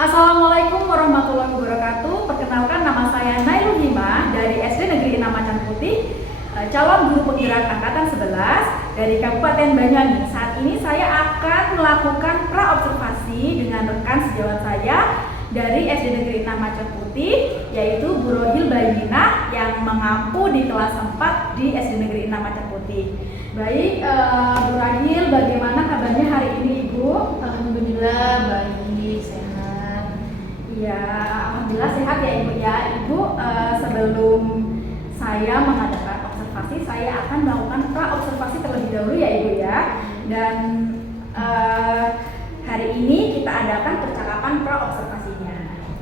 Assalamualaikum warahmatullahi wabarakatuh. Perkenalkan, nama saya Nailul Hima dari SD Negeri 6 Macan Putih, calon guru penggerak angkatan 11 dari Kabupaten Banyuwangi. Saat ini saya akan melakukan pra-observasi dengan rekan sejawat saya dari SD Negeri 6 Macan Putih, yaitu Bu Rohil Bayinah yang mengampu di kelas 4 di SD Negeri 6 Macan Putih. Baik, Bu Rohil, bagaimana kabarnya hari ini, Ibu? Alhamdulillah baik, sehat. Ya, alhamdulillah sehat ya Ibu ya. Ibu, sebelum saya mengadakan observasi, saya akan melakukan pra-observasi terlebih dahulu ya Ibu ya. Dan hari ini kita adakan percakapan pra-observasinya.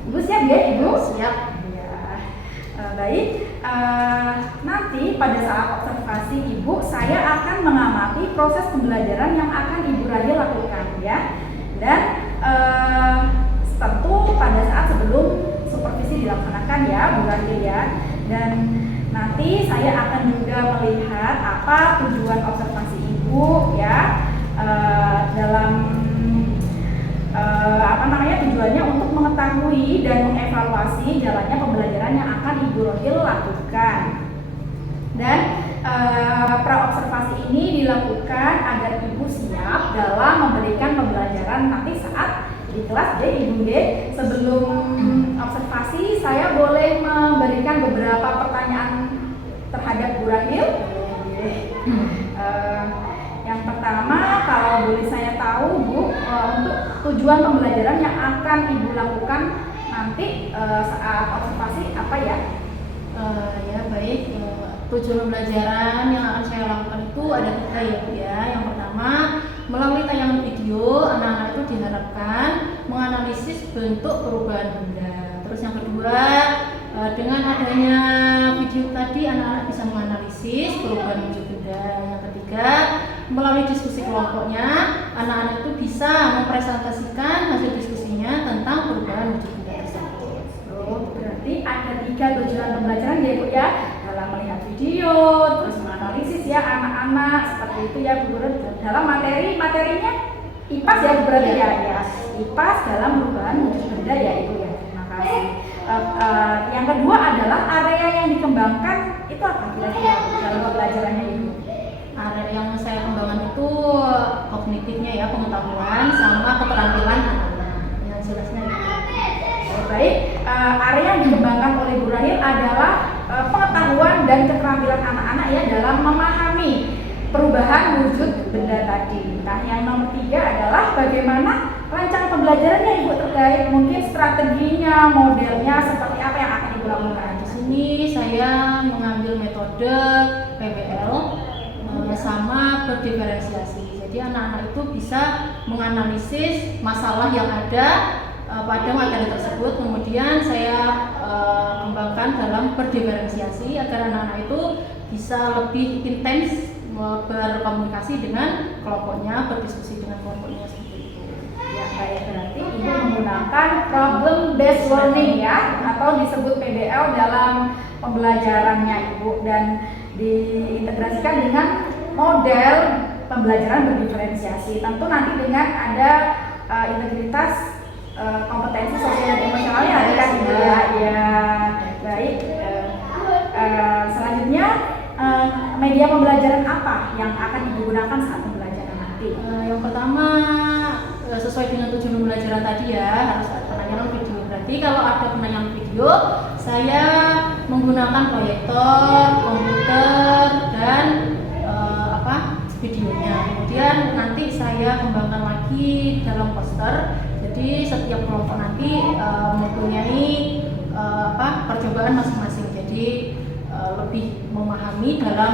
Ibu siap ya Ibu? Siap. Ya. Baik, nanti pada saat observasi Ibu, saya akan mengamati proses pembelajaran yang akan Ibu Rahil lakukan ya. Dan tentu pada saat sebelum supervisi dilaksanakan ya Bu Rahil ya. Dan nanti saya akan juga melihat apa tujuan observasi Ibu ya, dalam tujuannya untuk mengetahui dan mengevaluasi jalannya pembelajaran yang akan Ibu Rohil lakukan. Dan pra-observasi ini dilakukan agar Ibu siap dalam memberikan pembelajaran nanti saat di kelas D, Ibu D. Sebelum observasi, saya boleh memberikan beberapa pertanyaan terhadap Bu Rahil. Yang pertama, kalau boleh saya tahu Bu, untuk tujuan pembelajaran yang akan Ibu lakukan nanti saat observasi apa ya? Ya baik, tujuan pembelajaran yang akan saya lakukan itu ada 3 ya Bu ya. Yang pertama, melalui tayangan video, anak-anak itu diharapkan menganalisis bentuk perubahan benda. Terus yang kedua, dengan adanya video tadi, anak-anak bisa menganalisis perubahan wujud benda. Yang ketiga, melalui diskusi kelompoknya, anak-anak itu bisa mempresentasikan hasil diskusinya tentang perubahan wujud benda tersebut. Oh, berarti ada 3 tujuan pembelajaran ya Bu ya, dalam melihat video, terus menganalisis ya anak-anak seperti itu ya Bu Guru. Dalam materinya IPAS ya Bu berarti ya, IPAS dalam perubahan wujud benda ya Ibu ya. Terima kasih. Yang kedua adalah area yang dikembangkan itu apa kira-kira dalam pembelajarannya Ibu? Area yang saya kembangkan itu kognitifnya ya, pengetahuan sama keterampilan anak-anak. Yang jelasnya itu. Baik, area yang dikembangkan oleh Bu Rahil adalah pengetahuan dan keterampilan anak-anak ya dalam memahami perubahan wujud benda tadi. Nah, yang nomor 3 adalah bagaimana rancangan pembelajarannya Ibu terkait mungkin strateginya, modelnya seperti apa yang akan Ibu lakukan. Di sini saya mengambil metode PBL sama berdiferensiasi. Jadi anak-anak itu bisa menganalisis masalah yang ada pada materi tersebut, kemudian saya kembangkan dalam berdiferensiasi agar anak-anak itu bisa lebih intens berkomunikasi dengan kelompoknya, berdiskusi dengan kelompoknya seperti itu. Ya, baik, berarti Ibu menggunakan problem based learning ya, atau disebut PBL dalam pembelajarannya Ibu, dan diintegrasikan dengan model pembelajaran berdiferensiasi. Tentu nanti dengan ada integritas kompetensi sosial dan emosionalnya nanti kan Ibu ya. Ya, baik. Selanjutnya media pembelajaran apa yang akan Ibu gunakan saat pembelajaran nanti? Yang pertama, sesuai dengan tujuan pembelajaran tadi ya, harus ada penayangan video. Berarti kalau ada penayangan video, saya menggunakan proyektor, komputer, dan videonya. Kemudian nanti saya kembangkan lagi dalam poster. Jadi setiap kelompok nanti mempunyai percobaan masing-masing. Jadi lebih memahami dalam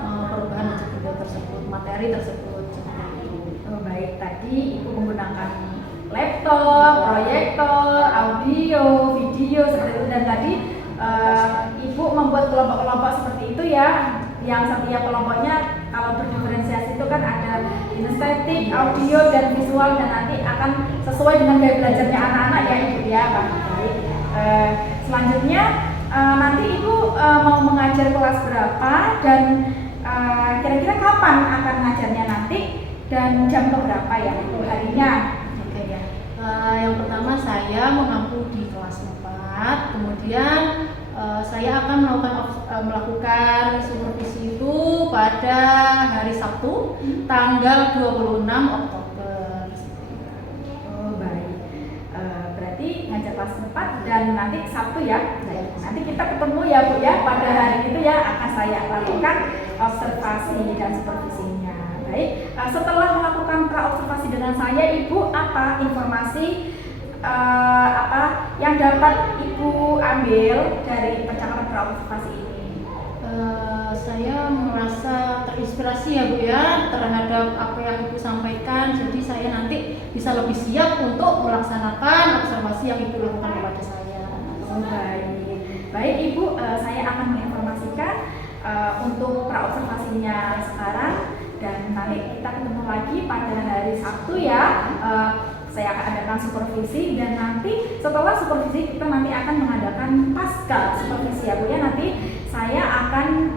perubahan wujud benda tersebut, materi tersebut. Oh, baik, tadi Ibu menggunakan laptop, proyektor, audio, video seperti itu, dan tadi Ibu membuat kelompok-kelompok seperti itu ya, yang setiap kelompoknya kalau berdiferensiasi itu kan ada kinestetik, audio, dan visual, dan nanti akan sesuai dengan gaya belajarnya anak-anak ya Ibu ya. Baik. Selanjutnya nanti Ibu mau mengajar kelas berapa, dan kira-kira kapan akan ngajarnya nanti, dan jam berapa ya Ibu harinya? Oke ya. Yang pertama saya mengampu di kelas 4, kemudian saya akan melakukan supervisi itu pada hari Sabtu tanggal 26 Oktober. Oh baik. Berarti ngajar kelas 4 dan nanti Sabtu ya. Nanti kita ketemu ya Bu ya, pada hari itu ya akan saya lakukan observasi dan supervisinya. Baik. Setelah melakukan pra-observasi dengan saya, Ibu apa informasi apa yang dapat Ibu ambil dari percakapan pra-observasi ini? Saya merasa terinspirasi ya Bu ya terhadap apa yang Ibu sampaikan, jadi saya nanti bisa lebih siap untuk melaksanakan observasi yang Ibu lakukan kepada saya. Oh baik, baik Ibu, saya akan menginformasikan untuk pra-observasinya sekarang dan nanti kita ketemu lagi pada hari Sabtu ya. Saya akan adakan supervisi dan nanti setelah supervisi kita nanti akan mengadakan pasca supervisi ya Bu ya. Nanti saya akan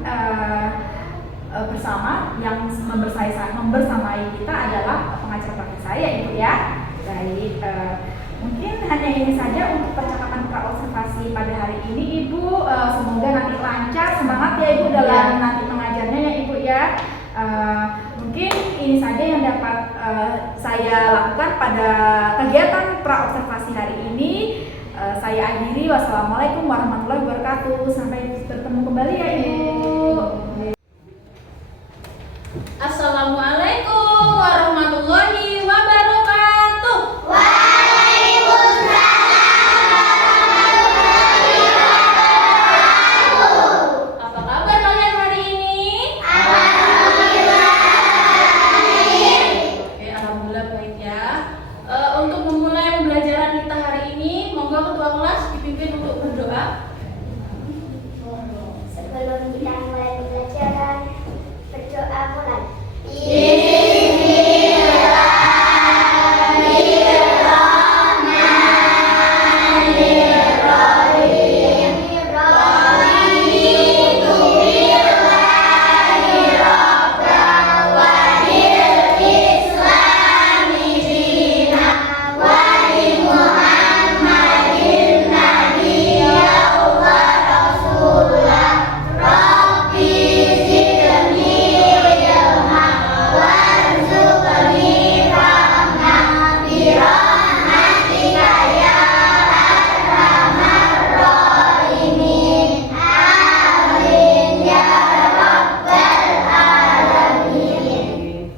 bersama yang membersamai kita adalah pengajar praktik saya Ibu ya. Baik, mungkin hanya ini saja untuk percakapan pra-observasi pada hari ini Ibu. Semoga nanti lancar, semangat ya Ibu dalam nanti mengajarnya ya Ibu ya. Mungkin ini saja yang dapat saya lakukan pada kegiatan pra-observasi hari ini. Saya akhiri, wassalamualaikum warahmatullahi wabarakatuh. Sampai bertemu kembali ya Ibu. Assalamualaikum warahmatullahi wabarakatuh. Apa kabar kalian hari ini? Oke, alhamdulillah baik ya. Untuk memulai pembelajaran kita hari ini, monggo ketua kelas dipimpin untuk berdoa. Sebelum kita mulai pembelajaran, berdoa mulai.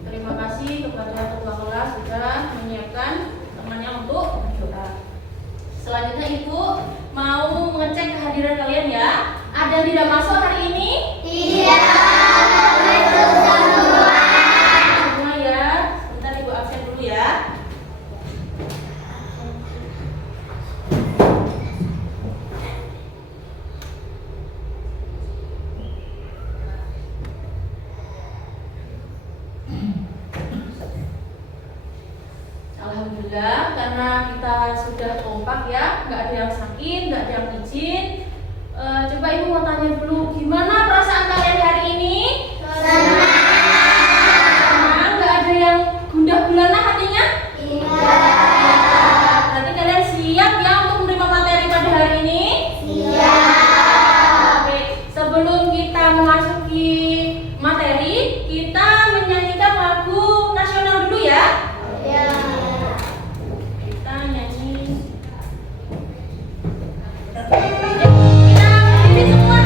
Terima kasih kepada ketua kelas sudah menyiapkan temannya untuk berdoa. Selanjutnya Ibu mau mengecek kehadiran kalian ya. Ada yang tidak masuk hari ini? Semua ya. Sebentar Ibu absen dulu ya. Alhamdulillah karena kita sudah kompak ya, nggak ada yang sakit, nggak ada yang izin. Coba Ibu mau tanya dulu, gimana perasaan kalian hari ini? Senang, nggak ada yang gundah gulana hatinya? Berarti kalian siap ya untuk menerima materi pada hari ini? Oke, sebelum kita memasuki materi, kita menyanyikan lagu nasional dulu ya. Kita nyanyi. Kita berdiri semua.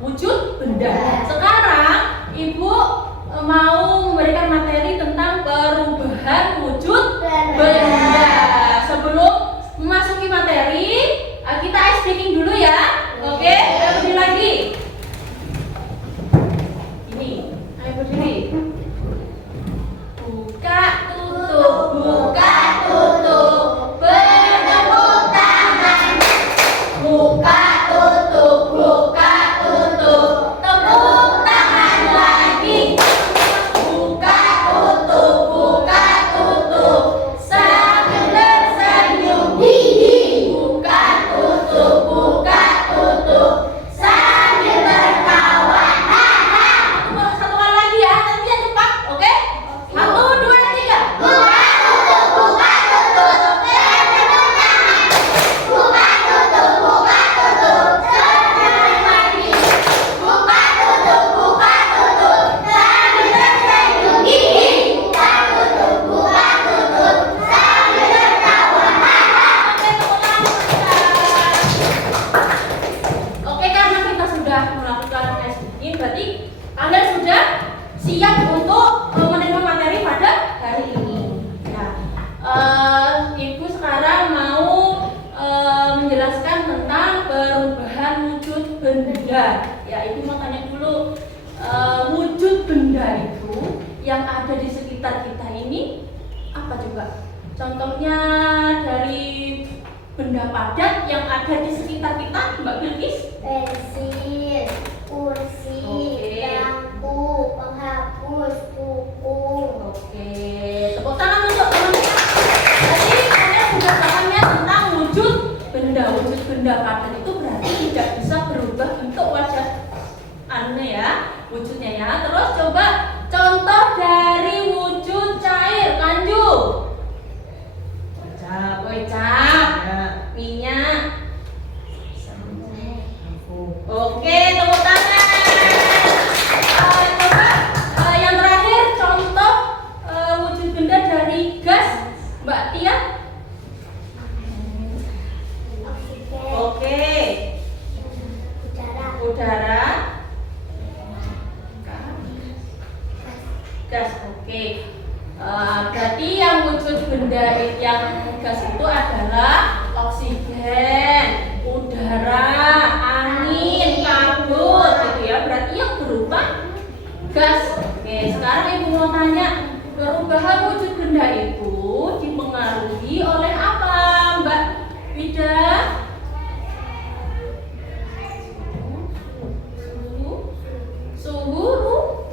wujud benda. Sekarang Ibu mau memberikan materi tentang perubahan wujud benda. Sebelum memasuki materi, kita ice breaking dulu ya. Oke, kita berdiri lagi. Ini, ayo berdiri. Buka tutup, buka tutup. Bertepuk tangan. Buka tutup, buka tutup. Tepuk tangan lagi. Buka tutup, buka tutup. Sambil tersenyum. Buka tutup, buka tutup. Sambil tertawa. Satu kali lagi ya, nanti yang cepat, oke? 1, 2, 3. Buka tutup, buka tutup. Bertepuk tangan. Buka tutup, buka tutup. Sekali lagi. Buka tutup, buka tutup. Sambil tersenyum. Buka tutup, buka tutup. Sambil tertawa. Oke, tepuk tangan sebentar. Oke, karena kita sudah melakukan tes ini, berarti kalian sudah siap untuk menerima materi pada hari ini. Nah, Ibu sekarang mau menjelaskan tentang perubahan wujud benda. Ya, Ibu mau tanya dulu, wujud benda itu yang ada di sekitar kita ini apa coba? Contohnya dari benda padat yang ada di sekitar kita, Mbak Bilkis? Pensil, kursi, Oke. lampu, penghapus, buku. Oke, tepuk tangan untuk teman-teman. Jadi kalian sudah paham ya tentang wujud benda. Wujud benda padat itu berarti tidak bisa berubah bentuk wajah aneh ya, wujudnya ya. Terus coba contoh dari wujud cair, Kanju. Kecap, minyak. Oke, tepuk tangan. Coba yang terakhir contoh wujud benda dari gas, Mbak Tia. Oksigen, Oke, udara, udara, gas. Oke, berarti yang wujud benda yang gas itu adalah oksigen, udara, angin, kabut, gitu ya. Berarti yang berubah gas. Oke, sekarang Ibu mau tanya, perubahan wujud benda itu dipengaruhi oleh apa, Mbak Wida? Suhu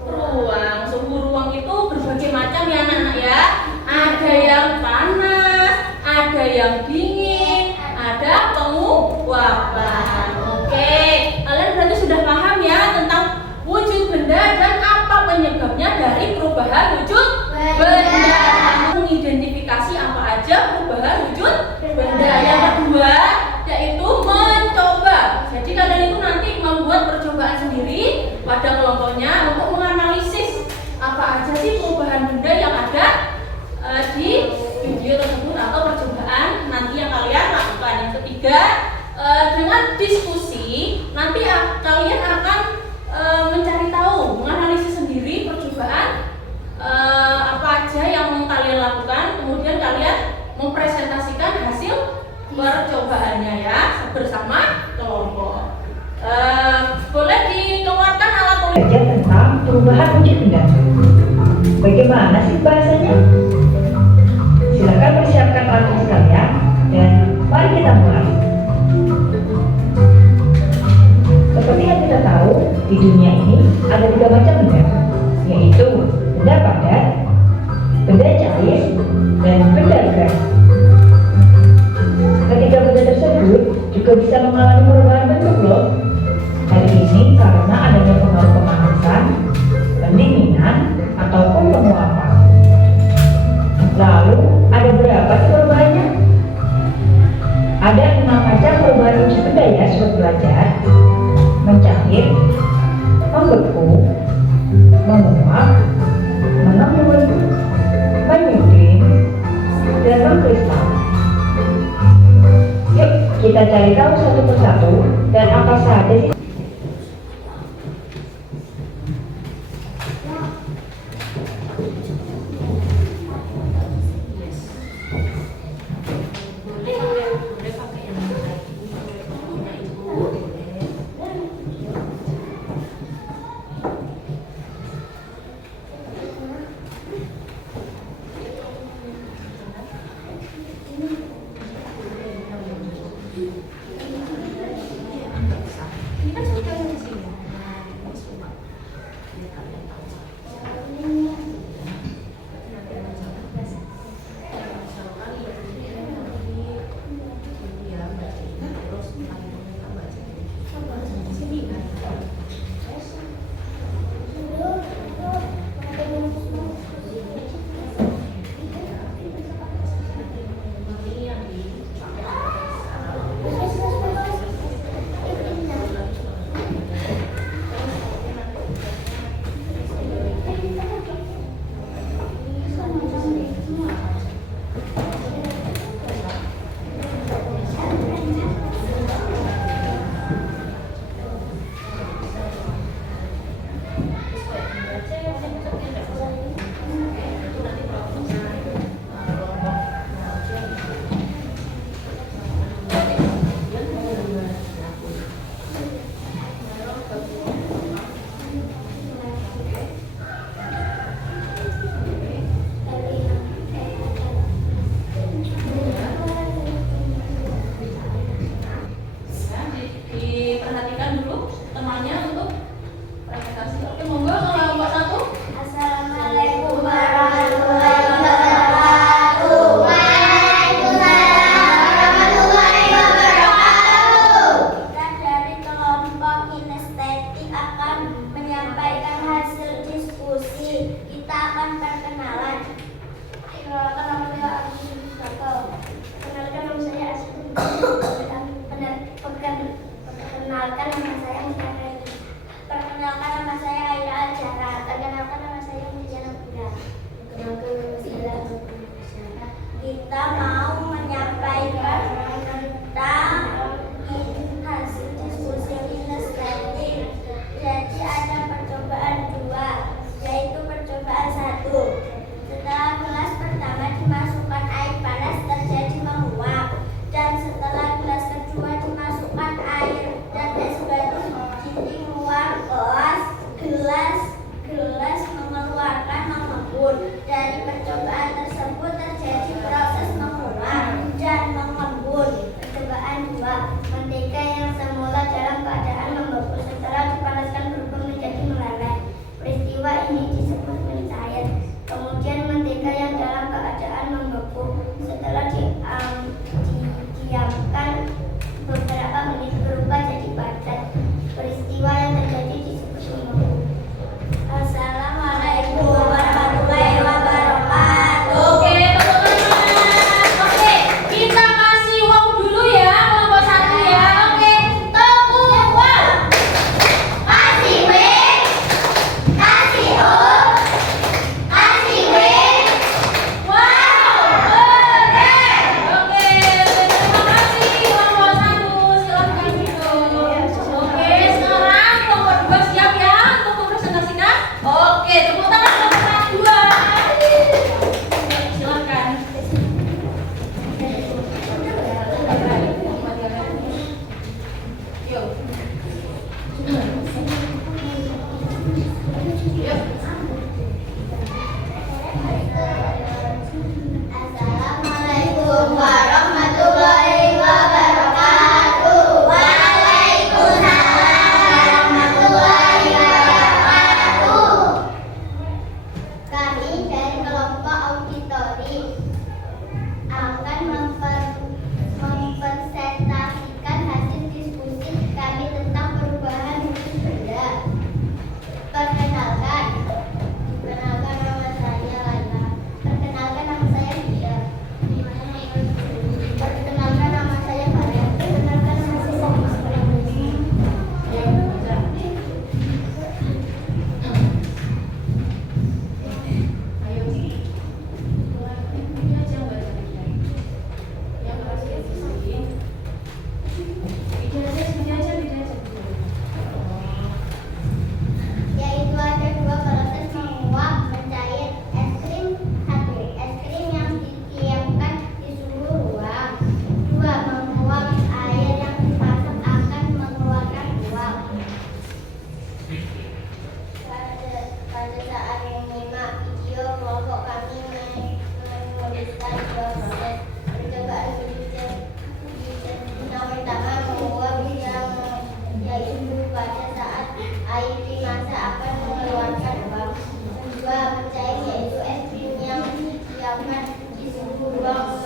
ruang. Suhu ruang itu berbagai macam ya anak-anak ya. Ada yang panas, ada yang dingin, ada penguapan. Oke, kalian berarti sudah paham ya tentang wujud benda dan apa penyebabnya dari perubahan wujud benda. Mengidentifikasi apa aja perubahan wujud benda. Yang kedua yaitu mencoba. Jadi kalian itu nanti membuat percobaan sendiri pada kelompoknya untuk menganalisis apa aja sih perubahan benda yang ada di video tersebut atau percobaan nanti yang kalian lakukan. Yang ketiga, dengan diskusi nanti kalian akan mencari tahu, menganalisis sendiri percobaan apa aja yang kalian lakukan, kemudian kalian mempresentasikan hasil percobaannya ya bersama kelompok. Boleh dikeluarkan alat tulis. Belajar tentang perubahan wujud benda. Bagaimana sih bahasanya? Silakan persiapkan alat tulis kalian dan mari kita mulai. Seperti yang kita tahu, di dunia ini ada 3 macam benda, yaitu benda padat, benda cair, dan benda gas. Ketiga benda tersebut juga bisa mengalami perubahan bentuk loh. Hal ini karena adanya pengaruh pemanasan, pendinginan, ataupun penguapan. Lalu ada berapa sih perubahannya? Ada 6 macam perubahan wujud benda ya sobat belajar. Mencair, membeku, menguap, menembun, menyuding, dan mengkristal. Yuk kita cari tahu satu persatu dan apa saja sih. saya Muhammad. Perkenalkan nama saya Aira Aljara. Perkenalkan nama saya Mujana Bunda. Perkenalkan nama saya Muhammad. Kita mau menyampaikan tentang hasil diskusi minus learning. Jadi ada percobaan 2, yaitu percobaan 1. Setelah gelas pertama dimasukkan air panas terjadi menguap, dan setelah gelas kedua dimasukkan air dan es batu keluar gelas mengeluarkan mengembun. Dari percobaan tersebut terjadi proses menguap dan mengembun. Percobaan 2. Mentega yang semula dalam keadaan membeku setelah dipanaskan berubah menjadi meleleh. Peristiwa ini disebut mencair. Kemudian mentega yang dalam keadaan membeku setelah didiamkan beberapa menit berubah jadi padat. Peristiwa yang terjadi disebut membeku. Assalamualaikum warahmatullahi wabarakatuh. Oke, teman-teman. Oke, kita kasih wow dulu ya, kelompok 1 ya. Oke, tepuk wow. Kasih W, kasih O, kasih W. Wow, keren. Oke, terima kasih kelompok 1. Silakan duduk. Oke, sekarang kelompok 2 siap ya untuk mempresentasikan. Oke, tepuk tangan kelompok 2. Silakan. Yuk. Assalamualaikum warahmatullahi wabarakatuh. Waalaikumsalam warahmatullahi wabarakatuh. Kami dari kelompok auditori akan mempresentasikan hasil diskusi kami tentang perubahan bentuk benda. Perkenalkan nama saya Laila. Perkenalkan nama saya Dia. Perkenalkan nama saya Farah. Perkenalkan nama saya Ayo. Ini aja Mbak Zahira. Yang kasih diskusi. Bikin aja. yaitu ada 2 proses menguap mencair es krim. 1. Es krim yang didiamkan di suhu ruang. 2. Menguap air yang dimasak akan mengeluarkan uap. Pada saat menyimak video kelompok kami menuliskan 2 proses percobaan yang pertama menguap yaitu pada saat air dimasak akan mengeluarkan uap. Kedua, mencair yaitu es krim yang didiamkan di suhu ruang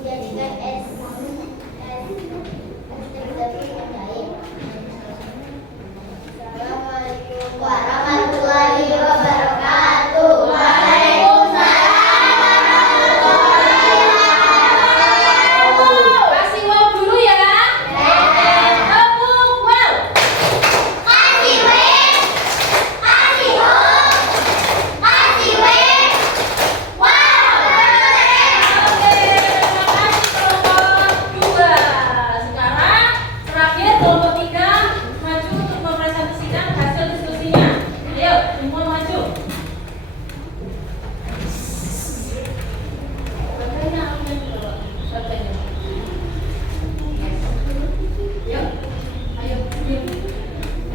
menjadikan es krim tersebut mencair. Assalamualaikum warahmatullahi wabarakatuh. Waalaikumsalam warahmatullahi wabarakatuh. Kasih wow dulu ya. Tepuk wow. Kasih W, kasih O, kasih W. Wow, keren. Oke, terima kasih kelompok 2. Sekarang terakhir kelompok 3 maju untuk mempresentasikan hasil diskusinya. Ayo, semua maju. Baterainya ambil dulu, Pak. Baterainya. Yuk, ayo.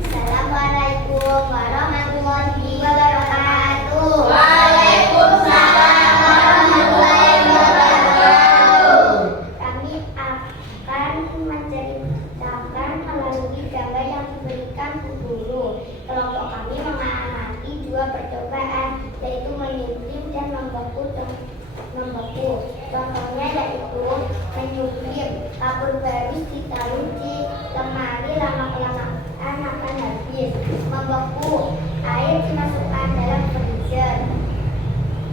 Assalamualaikum warahmatullahi wabarakatuh. Waalaikumsalam warahmatullahi wabarakatuh. Kami akan menceritakan melalui gambar yang diberikan Bu Guru. Kelompok kami mengamati 2 percobaan, yaitu menyublim dan membeku. Contohnya yaitu menyublim. Kapur barus ditaruh di lemari, lama-kelamaan akan habis. Membeku, air dimasukkan dalam freezer.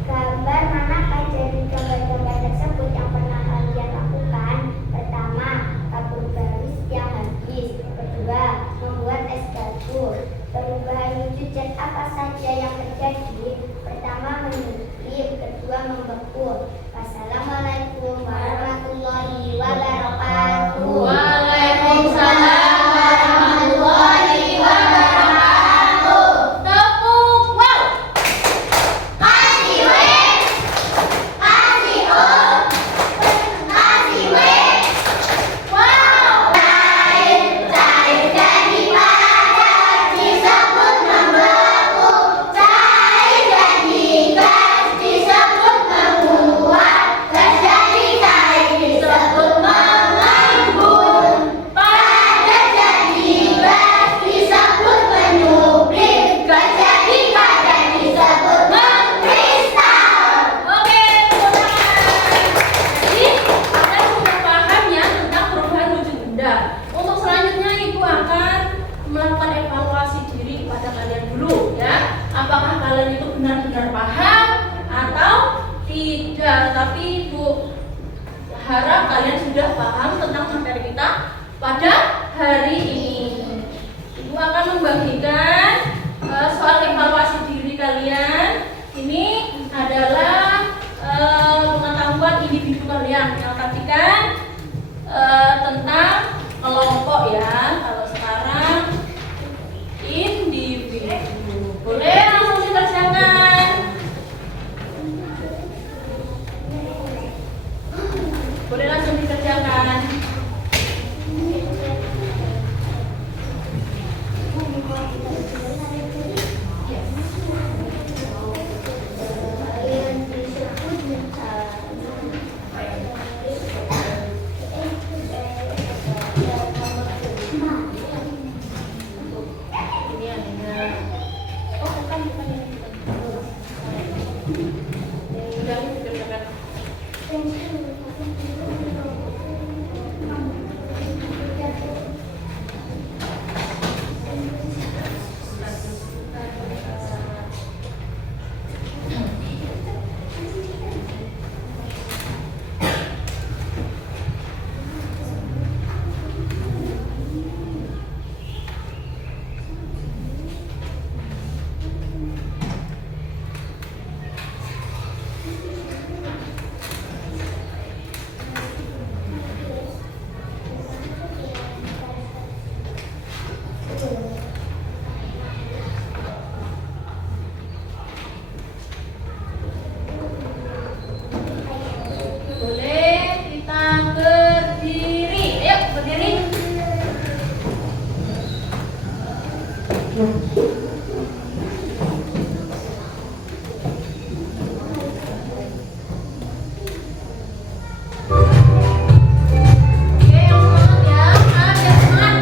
Gambar manakah dari gambar-gambar tersebut yang pernah kalian lakukan? Pertama, kapur barus kepada kalian dulu ya. Apakah kalian itu benar-benar paham atau tidak? Tapi Ibu harap kalian sudah paham tentang materi kita pada hari ini. Ibu akan membagikan soal evaluasi diri kalian. Ini adalah pengetahuan individu kalian yang perhatikan tentang kelompok ya. Kalau sekarang individu. Boleh langsung dikerjakan. Boleh langsung dikerjakan. Ini ada. Oh, bukan ini. Udah dikerjakan. Boleh kita berdiri. Ayo berdiri. Oke, yang semangat ya. Semangat.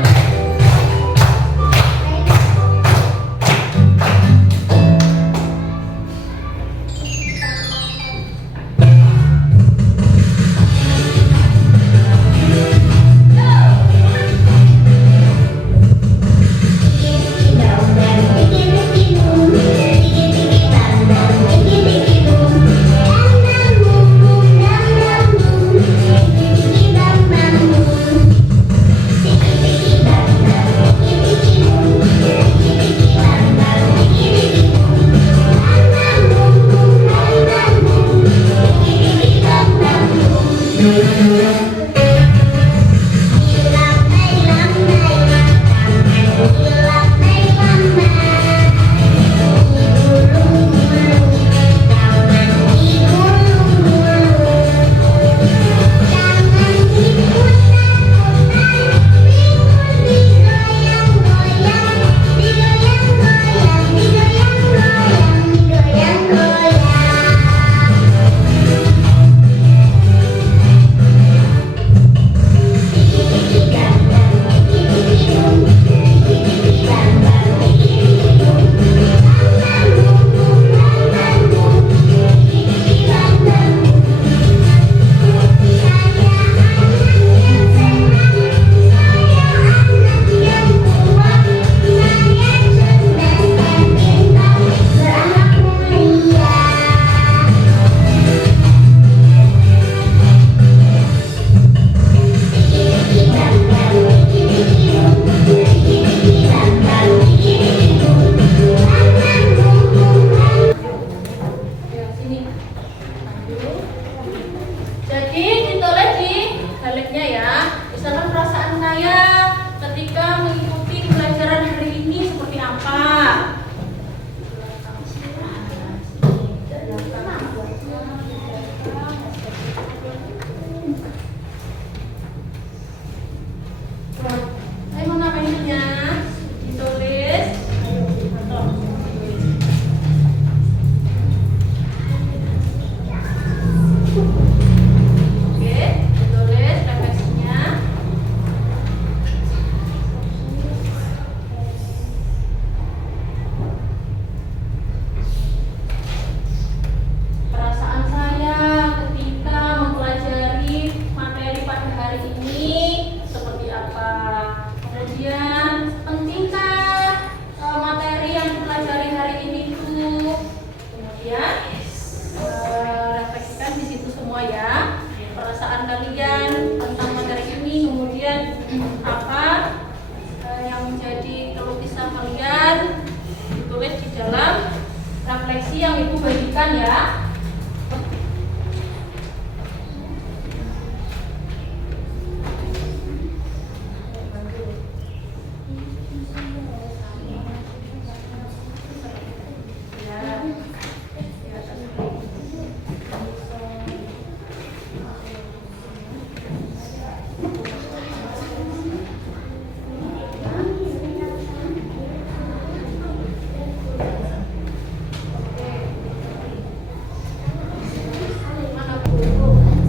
lanjutkan ya.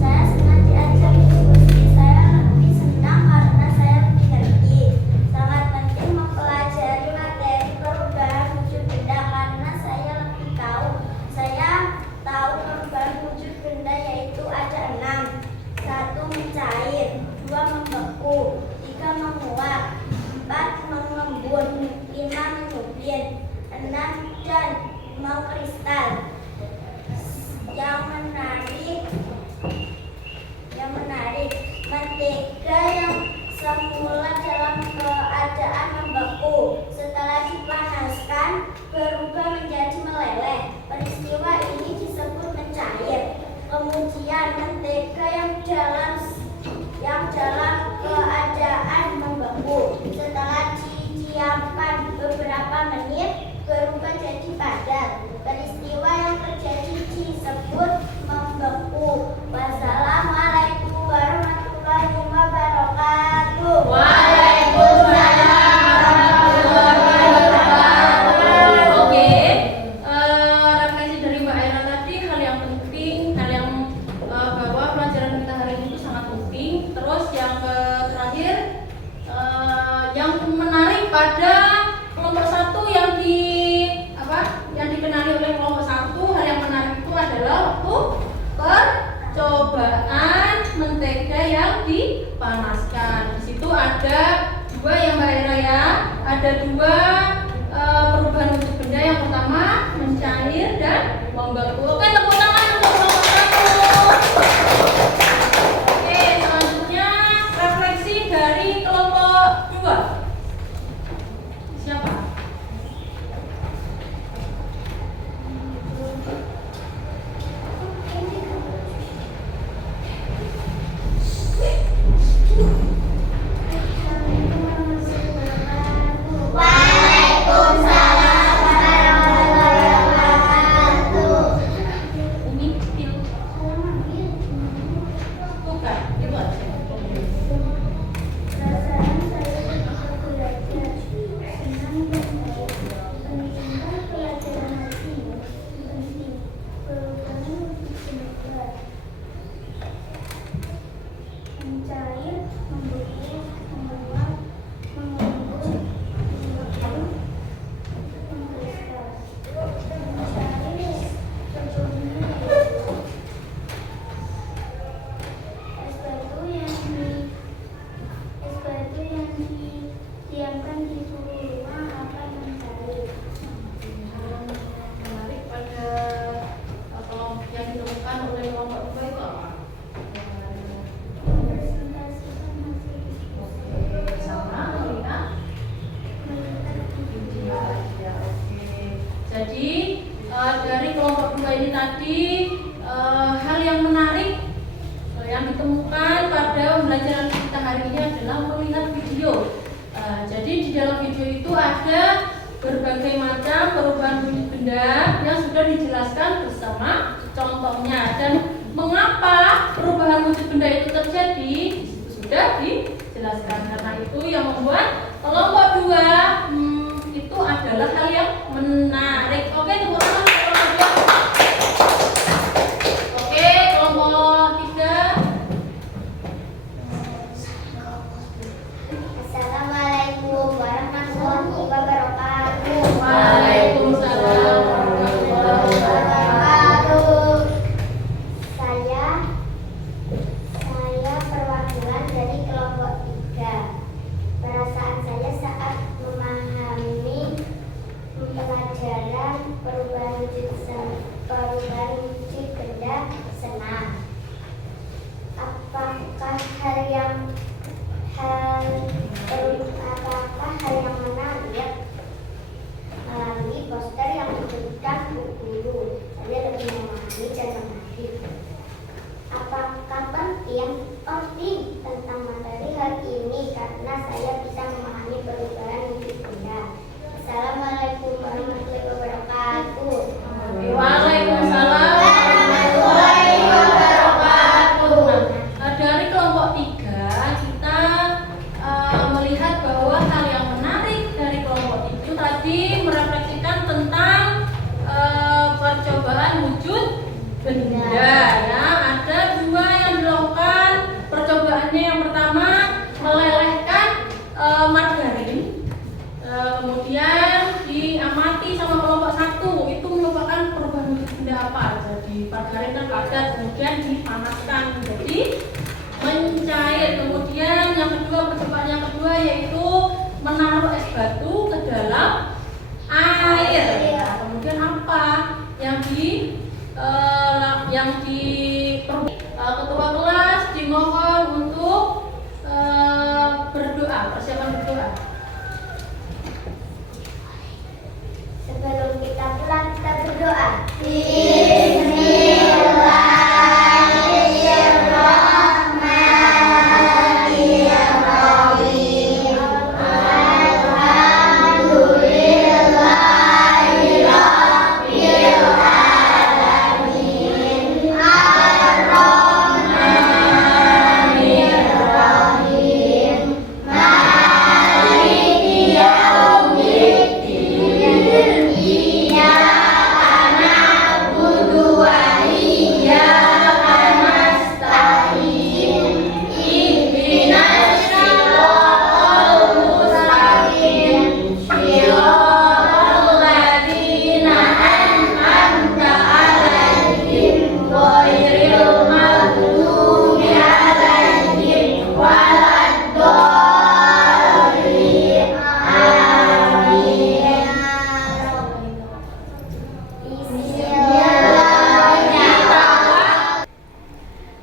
Saya senang diajak diskusi, saya lebih senang karena saya lebih ngerti. Sangat penting mempelajari materi perubahan wujud benda karena saya lebih tahu. Saya tahu perubahan wujud benda yaitu ada 6. 1. Mencair, 2. Membeku, 3. Menguap, 4. Mengembun, 5. Menyublir, 6. Dan mengkristal. Yang menarik, mentega yang semula dalam keadaan membeku setelah dipanaskan berubah menjadi meleleh. Peristiwa ini disebut mencair. Kemudian mentega yang dalam keadaan membeku setelah didiamkan beberapa menit berubah jadi padat. Peristiwa yang terjadi disebut membeku. Wassalamualaikum warahmatullahi wabarakatuh. Waalaikumsalam warahmatullahi wabarakatuh. Oke, refleksi dari Mbak Aira tadi hal yang penting, hal yang bahwa pelajaran kita hari ini itu sangat penting. Terus yang terakhir, yang menarik pada kelompok 1 yang dikenali oleh kelompok 1, hal yang menarik itu adalah waktu percobaan mentega yang dipanaskan. Di situ ada 2 yang Mbak Era ya, ada 2 perubahan wujud benda. Yang pertama mencair dan membeku. Oke, tepuk tangan untuk kelompok 1. Oke, selanjutnya refleksi dari kelompok 2. Siapa? Waalaikumsalam warahmatullahi wabarakatuh. Umi Pil. Bukan, itu aja. Perasaan saya ketika belajar senang dan baik. Pentingnya pelajaran hati penting. Perubahan wujud benda mencair, membeku, menguap, mengembun, mengembun, mengkristal. Mencair contohnya yaitu es batu yang didiamkan di suhu ruang akan mencair. Menarik pada kelompok yang ditemukan oleh kelompok 2 itu apa? Presentasikan hasil diskusi. Oke, sama melihat Melihat video. ya, oke. Jadi dari kelompok 2 ini tadi hal yang menarik yang ditemukan pada pembelajaran kita hari ini adalah melihat video. Jadi di dalam video itu ada berbagai macam perubahan wujud benda yang sudah dijelaskan bersama contohnya, dan mengapa perubahan wujud benda itu terjadi di situ sudah dijelaskan. Karena itu yang membuat kelompok 2 itu adalah hal yang menarik. Oke, tepuk tangan untuk kelompok 2. Oke, kelompok 3. Assalamualaikum warahmatullahi wabarakatuh. Waalaikumsalam warahmatullahi wabarakatuh. Saya perwakilan dari kelompok 3. Perasaan saya saat memahami batu ke dalam air. Nah, kemudian apa yang ketua kelas dimohon untuk berdoa, persiapan berdoa. Sebelum kita pulang, kita berdoa.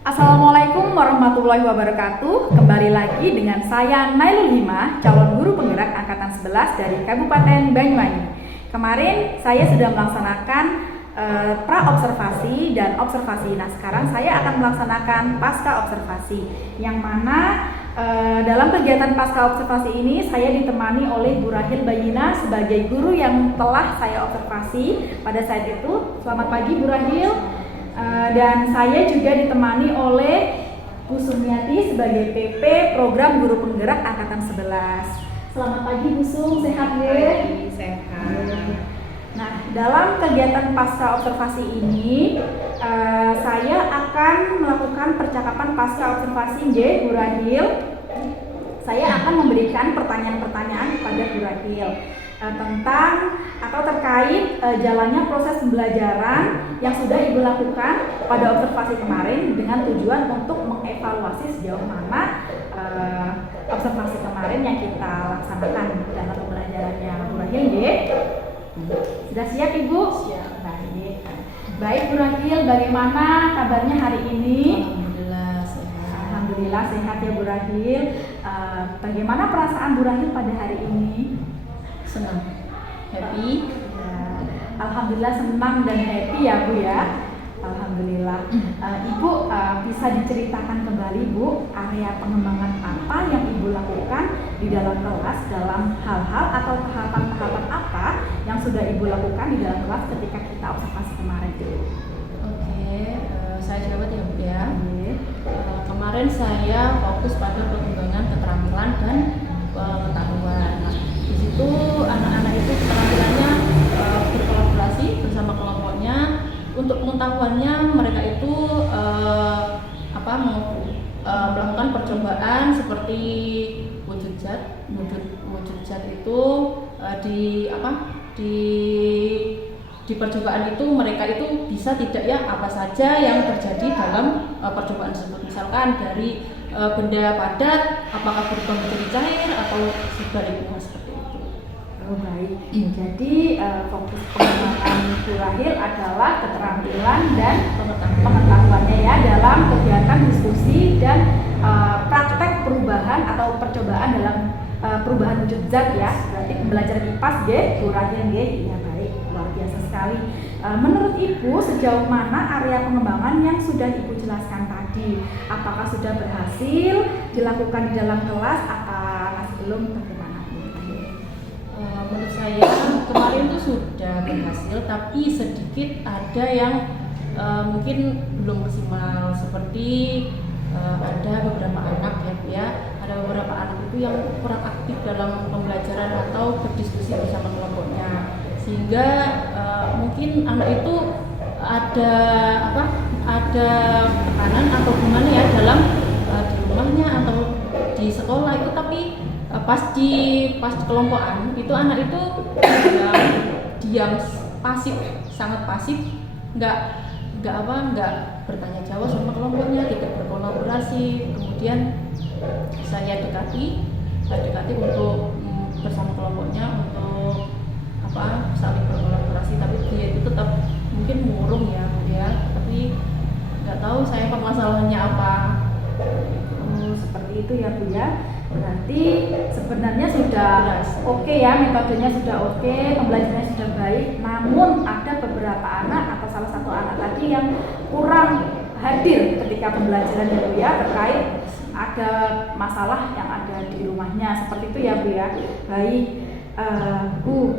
Assalamualaikum warahmatullahi wabarakatuh. Kembali lagi dengan saya Nailul Hima, calon guru penggerak angkatan 11 dari Kabupaten Banyuwangi. Kemarin saya sudah melaksanakan pra-observasi dan observasi. Nah, sekarang saya akan melaksanakan pasca observasi, yang mana dalam kegiatan pasca observasi ini saya ditemani oleh Bu Rahil Bayina sebagai guru yang telah saya observasi pada saat itu. Selamat pagi Bu Rahil. Dan saya juga ditemani oleh Bu Sumiati sebagai PP Program Guru Penggerak Angkatan 11. Selamat pagi Bu Sum, sehat ya? Sehat. Nah, dalam kegiatan pasca observasi ini saya akan melakukan percakapan pasca observasi Bu Rahil. Saya akan memberikan pertanyaan-pertanyaan kepada Bu Rahil tentang atau terkait jalannya proses pembelajaran yang sudah Ibu lakukan pada observasi kemarin dengan tujuan untuk mengevaluasi sejauh mana observasi kemarin yang kita laksanakan dalam pembelajarannya Bu Rahil ya. Sudah siap Ibu? Siap. Baik Bu Rahil, bagaimana kabarnya hari ini? Alhamdulillah sehat. Alhamdulillah sehat ya Bu Rahil. Bagaimana perasaan Bu Rahil pada hari ini? Senang, happy. Ya, alhamdulillah senang dan happy ya Bu ya. Alhamdulillah. Ibu bisa diceritakan kembali Bu, area pengembangan apa yang Ibu lakukan di dalam kelas dalam hal-hal atau tahapan-tahapan apa yang sudah Ibu lakukan di dalam kelas ketika kita observasi kemarin itu? Oke, saya jawab ya Bu ya. Kemarin saya fokus pada pengembangan keterampilan dan pengetahuan. Nah, di situ anak-anak itu keterampilannya berkolaborasi bersama kelompoknya. Untuk pengetahuannya mereka itu melakukan percobaan seperti wujud zat itu di percobaan itu mereka itu bisa tidak ya apa saja yang terjadi dalam percobaan tersebut, misalkan dari benda padat apakah berubah menjadi cair atau sebaliknya seperti itu. Oh baik, jadi fokus pengembangan Bu Rahil adalah keterampilan dan pengetahuannya ya dalam kegiatan diskusi dan praktek perubahan atau percobaan dalam perubahan wujud zat ya. Berarti belajar IPAS ya Bu Rahil ya. Ya baik, luar biasa sekali. Menurut Ibu sejauh mana area pengembangan yang sudah Ibu jelaskan tadi? Apakah sudah berhasil dilakukan di dalam kelas atau masih belum? Menurut saya kemarin itu sudah berhasil, tapi sedikit ada yang mungkin belum maksimal, seperti ada beberapa anak ada beberapa anak itu yang kurang aktif dalam pembelajaran atau berdiskusi bersama kelompoknya, sehingga mungkin anak itu ada tekanan atau gimana ya dalam di rumahnya atau di sekolah itu, tapi pas di kelompokan itu anak itu diam, pasif, sangat pasif, nggak bertanya jawab sama kelompoknya, tidak berkolaborasi. Kemudian saya dekati untuk bersama kelompoknya mungkin murung ya, tapi nggak tahu saya permasalahannya apa. Oh, seperti itu ya Bu ya. Berarti sebenarnya sudah oke ya, metodenya sudah oke, pembelajarannya sudah baik. Namun ada beberapa anak atau salah satu anak tadi yang kurang hadir ketika pembelajaran ya Bu ya, terkait ada masalah yang ada di rumahnya. Seperti itu ya Bu ya. Baik. Bu,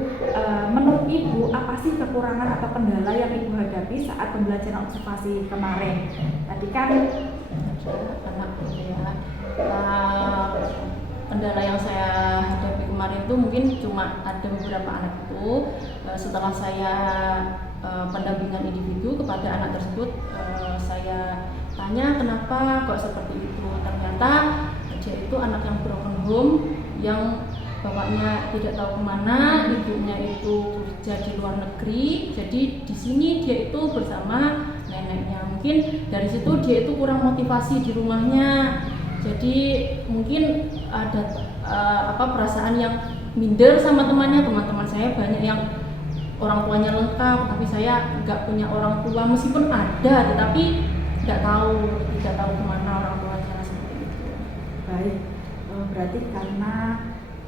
menurut Ibu apa sih kekurangan atau kendala yang Ibu hadapi saat pembelajaran observasi kemarin? Tadi kan anak ya. Kendala yang saya hadapi kemarin itu mungkin cuma ada beberapa anak itu setelah saya pendampingan individu kepada anak tersebut, saya tanya kenapa kok seperti itu. Ternyata dia itu anak yang broken home, yang bapaknya tidak tahu kemana, ibunya itu kerja di luar negeri, jadi di sini dia itu bersama neneknya. Mungkin dari situ dia itu kurang motivasi di rumahnya, jadi mungkin ada perasaan yang minder sama temannya. Teman-teman saya banyak yang orang tuanya lengkap, tapi saya nggak punya orang tua, meskipun ada tetapi tidak tahu kemana orang tuanya, seperti itu. baik, berarti karena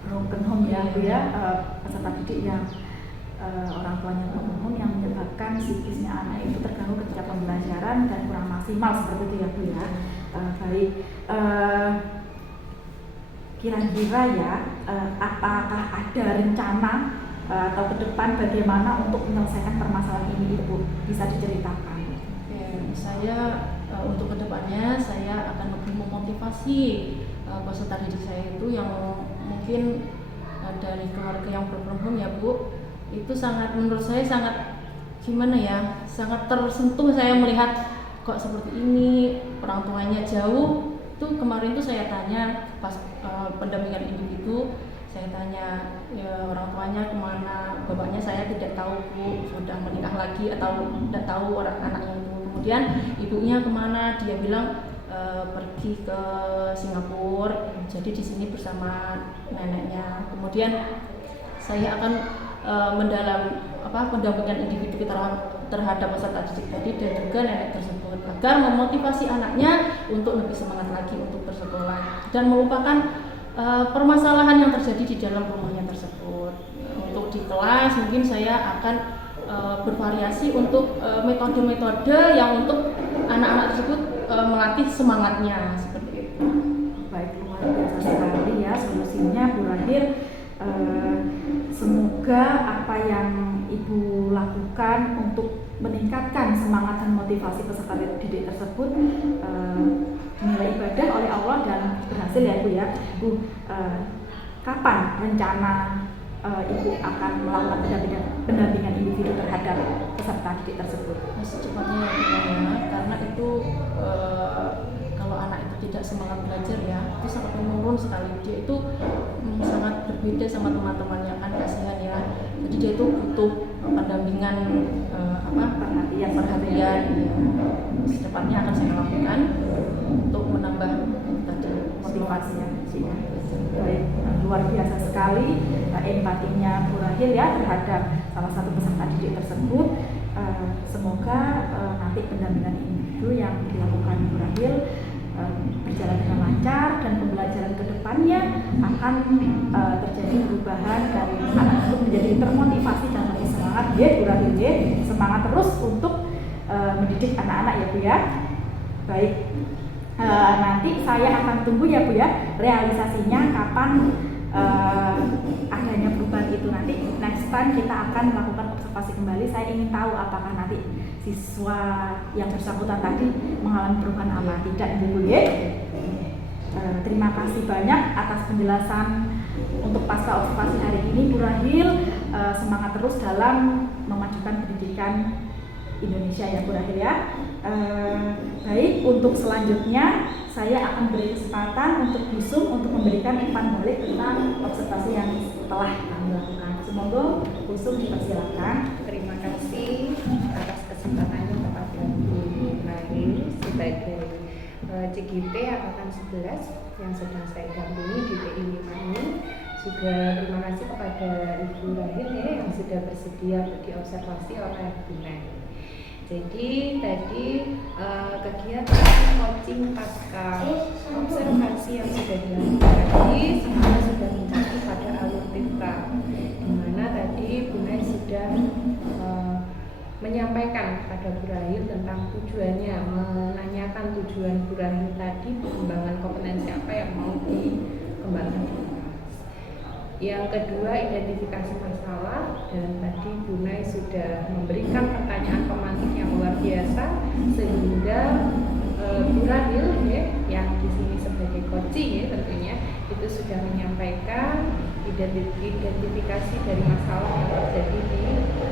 broken home ya Bu ya, peserta didik yang orang tuanya broken home yang menyebabkan psikisnya anak itu terganggu ketika pembelajaran dan kurang maksimal, seperti itu ya Bu ya. Baik, kira-kira ya, apakah ada rencana atau ke depan bagaimana untuk menyelesaikan permasalahan ini Ibu, bisa diceritakan? Oke, saya untuk kedepannya saya akan lebih memotivasi peserta didik saya itu yang mungkin dari keluarga yang broken home ya Bu, itu menurut saya sangat gimana ya, sangat tersentuh saya melihat kok seperti ini, orang tuanya jauh. Itu kemarin tuh saya tanya pas pendampingan individu, saya tanya ya, orang tuanya kemana, bapaknya saya tidak tahu Bu, sudah menikah lagi atau tidak tahu orang anaknya itu. Kemudian ibunya kemana, dia bilang pergi ke Singapura, jadi di sini bersama neneknya. Kemudian saya akan pendampingan individu terhadap peserta didik tadi dan juga nenek tersebut, agar memotivasi anaknya untuk lebih semangat lagi untuk bersekolah dan melupakan permasalahan yang terjadi di dalam rumahnya tersebut. Untuk di kelas mungkin saya akan bervariasi untuk metode-metode yang untuk anak-anak tersebut melatih semangatnya, seperti itu. Baik, luar biasa sekali ya solusinya Bu Rahil. Semoga apa yang Ibu lakukan untuk meningkatkan semangat dan motivasi peserta didik tersebut dinilai ibadah oleh Allah dan berhasil ya Bu ya. Bu, kapan rencana Ibu akan melakukan pendampingan individu terhadap peserta didik tersebut? Secepatnya ya, karena itu kalau anak itu tidak semangat belajar ya, itu sangat menurun sekali. Dia itu sangat berbeda sama teman-temannya, kan kasihan ya. Jadi dia itu butuh pendampingan perhatian ya. Secepatnya akan saya lakukan untuk menambah tadi motivasinya. Baik, luar biasa sekali empatinya Bu Rahil ya terhadap salah satu peserta didik tersebut. Semoga nanti pendampingan individu yang dilakukan Bu Rahil berjalan dengan lancar dan pembelajaran kedepannya akan terjadi perubahan dan anak tersebut menjadi termotivasi dan lebih semangat ya Bu Rahil ya, semangat terus untuk mendidik anak-anak ya Bu ya. Baik, nanti saya akan tunggu ya Bu ya realisasinya kapan adanya perubahan itu. Nanti next time kita akan melakukan observasi kembali. Saya ingin tahu apakah nanti siswa yang bersangkutan tadi mengalami perubahan apa tidak Bu ya. Terima kasih banyak atas penjelasan untuk pasca observasi hari ini Bu Rahil. Semangat terus dalam memajukan pendidikan Indonesia ya Bu Rahil ya. Baik, untuk selanjutnya saya akan beri kesempatan untuk Bu Sum untuk memberikan umpan balik tentang observasi yang telah kami lakukan. Semoga Bu Sum dipersilakan. Terima kasih atas kesempatannya kepada Bu Rahil sebagai CGP angkatan 11 yang sedang saya dampingi di PI 5 ini. Juga terima kasih kepada Ibu Rahil ya, yang sudah bersedia diobservasi oleh Bu Rahil. Jadi tadi kegiatan coaching pasca observasi yang sudah dilakukan tadi semuanya sudah mencapai pada alur tirta, di mana tadi Bu Nai sudah menyampaikan pada Bu Rahil tentang tujuannya, menanyakan tujuan Bu Rahil tadi, pengembangan kompetensi apa yang mau dikembangkan. Yang kedua, identifikasi masalah, dan tadi Bu Nai sudah memberikan pertanyaan pemantik yang luar biasa sehingga Bu Rahil ya, yang di sini sebagai coaching ya tentunya itu sudah menyampaikan identifikasi dari masalah yang terjadi di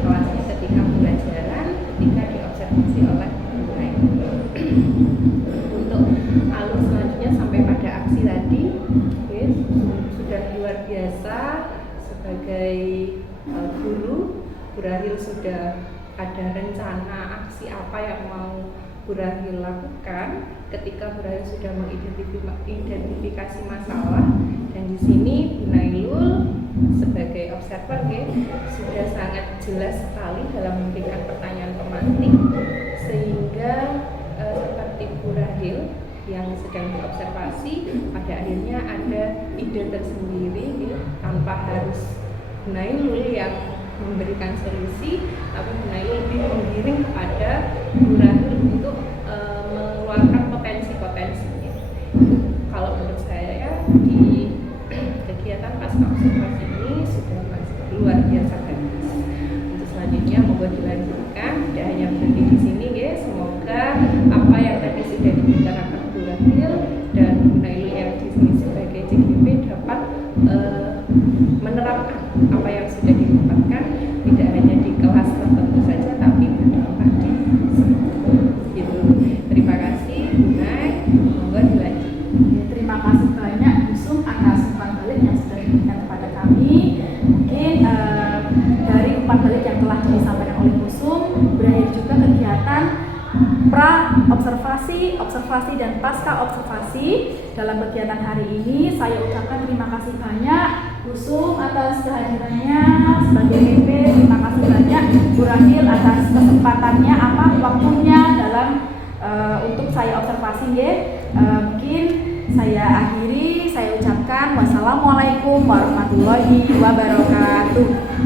kelasnya ketika pembelajaran, ketika diobservasi oleh Bu Nai. Untuk alur selanjutnya sampai pada aksi tadi ya, sudah luar biasa. Sebagai guru, Bu Rahil sudah ada rencana aksi apa yang mau Bu Rahil lakukan ketika Bu Rahil sudah mengidentifikasi masalah, dan di sini Bu Nailul sebagai observer ya, sudah sangat jelas sekali dalam memberikan pertanyaan pemantik sehingga seperti Bu Rahil yang sedang diobservasi pada akhirnya ada ide tersendiri ya, tanpa harus Bu Nailul yang memberikan solusi, tapi Bu Nailul lebih menggiring kepada Bu Rahil untuk mengeluarkan potensi-potensinya. Kalau menurut saya di kegiatan pasca observasi ini sudah luar biasa bagus. Untuk selanjutnya mohon dilanjutkan, tidak hanya berhenti di sini ya. Semoga apa yang tadi sudah dibicarakan Bu Rahil dan Bu Nailul yang di sini sebagai CGP dapat menerapkan apa yang sudah didapatkan, tidak hanya di kelas tertentu saja, tapi berdampak di sekolah. Gitu. Terima kasih Bu Nai, monggo dilanjut. Terima kasih banyak Bu Sum atas umpan balik yang sudah diberikan kepada kami. Mungkin dari umpan balik yang telah disampaikan oleh Bu Sum, berakhir juga kegiatan pra observasi, observasi dan pasca observasi. Dalam kegiatan hari ini saya ucapkan terima kasih banyak Bu Sum atas kehadirannya sebagai MP. Terima kasih banyak Bu Rahil atas kesempatannya, waktunya dalam untuk saya observasi ya. Mungkin saya akhiri, saya ucapkan wassalamualaikum warahmatullahi wabarakatuh.